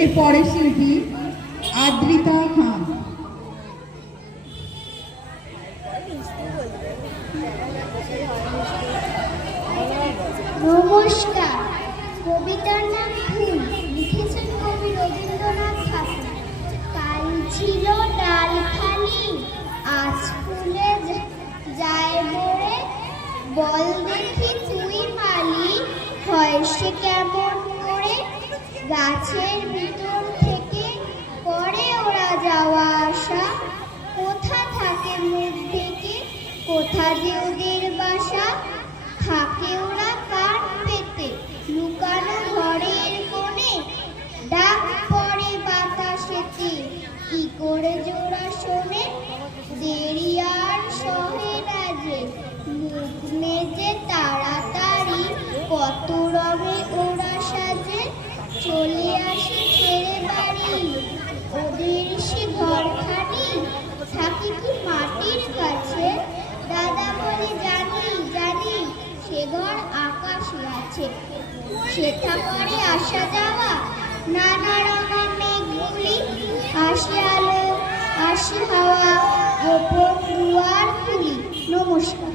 এরপরে শিল্পী আদ্রিতা খান। নমস্কার। কবিতার নাম ফুল, লিখেছেন কবি রবীন্দ্রনাথ ঠাকুর। কাল ছিল ডাল খালি, আজ ফুলে যায় ভরে, বল দেখি তুই মালি, হয় সে কেমন করে। গাছের ভিতর থেকে করে ওরা যাওয়া আসা, কোথা থাকে মুখ থেকে, কোথা যে ওদের বাসা। থাকে ওরা কাঠ পেতে লুকানো ঘরের কোণে, ডাক পড়ে বাতাসেতে কি করে জোড়া শোনে। দেরি আর সহে না যে, মুখ মেজে তাড়াতাড়ি, কত রঙে ওরা সাজে, চলে আসে ছেড়ে বাড়ি। ওদের সে ঘরখানি থাকে কি মাটির কাছে, দাদা বলে জানি জানি, সে ঘর আকাশে আছে। সেটা করে আসা যাওয়া, নানা রঙের মেঘগুলি, আসে আলো আসে হাওয়া, গোপন দুয়ার খুলি। নমস্কার।